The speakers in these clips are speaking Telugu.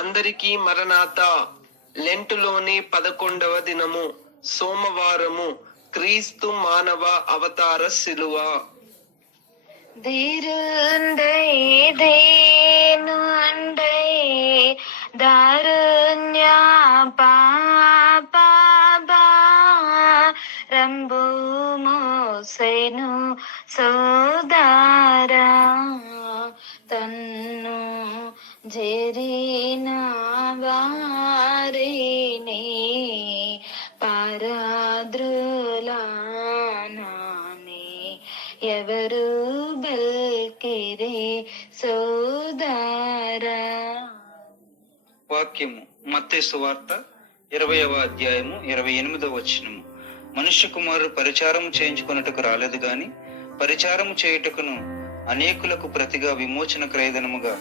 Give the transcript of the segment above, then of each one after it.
అందరికీ మరణాత. లెంటులోని 11వ దినము, సోమవారము. క్రీస్తు మానవ అవతార శిలువ. ధీరుండై దేనుండై దారుణ్య పాపా రంబు మోసెను సోదారా తన్ను జెరిన వారిని పారద్రులానాని ఎవరు బల్కిరి సోదారా. వాక్యము మత్తయి సువార్త 20వ అధ్యాయము 28వ వచనము. మనుష్య కుమారుడు పరిచారము చేయించుకొనుటకు రాలేదు గాని పరిచారము చేయుటకును అనేకులకు ప్రతిగా విమోచన క్రయధనముగా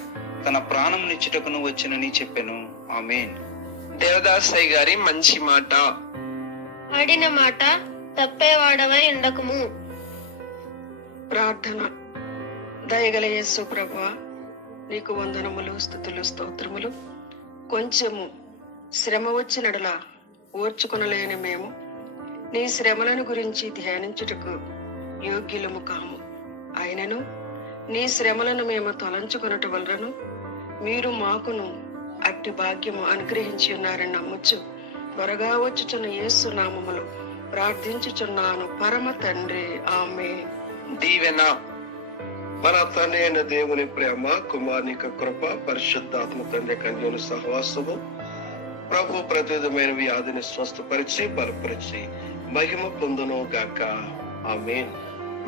తన ప్రాణమునిచ్చుటకును వచ్చినని చెప్పెను. ఆమేన్. దేవదాసయ్య గారి మంచి మాట. ఆడిన మాట తప్పేవాడవై ఉండకుము. ప్రార్థన. దయగల యేసు ప్రభువా, నీకు వందనములు, స్తుతులు, స్తోత్రములు. కొంచెము శ్రమ వచ్చినడలా ఓర్చుకొనలేని మేము నీ శ్రమలను గురించి ధ్యానించుటకు యోగ్యులము కాము. అయినను నీ శ్రమలను మేము తలంచుకొనుట వలన మీరు మాకును అట్టి భాగ్యము అనుగ్రహించి ఉన్నారని నమ్ముచు త్వరగా వచ్చుచున్న యేసు నామములో ప్రార్థించుచున్నాను పరమ తండ్రి. ఆమేన్. దీవెన. మన తండ్రి అయిన దేవుని ప్రేమ, కుమారుని యొక్క కృప, పరిశుద్ధాత్మ తండ్రి కన్యను సహవాసము, ప్రభు ప్రతివిధమైన వ్యాధిని స్వస్థపరిచి బలపరిచి మహిమ పొందును గాక. ఆమేన్.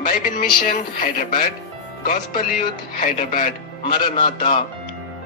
Bible mission Hyderabad, gospel youth Hyderabad. మరణాత.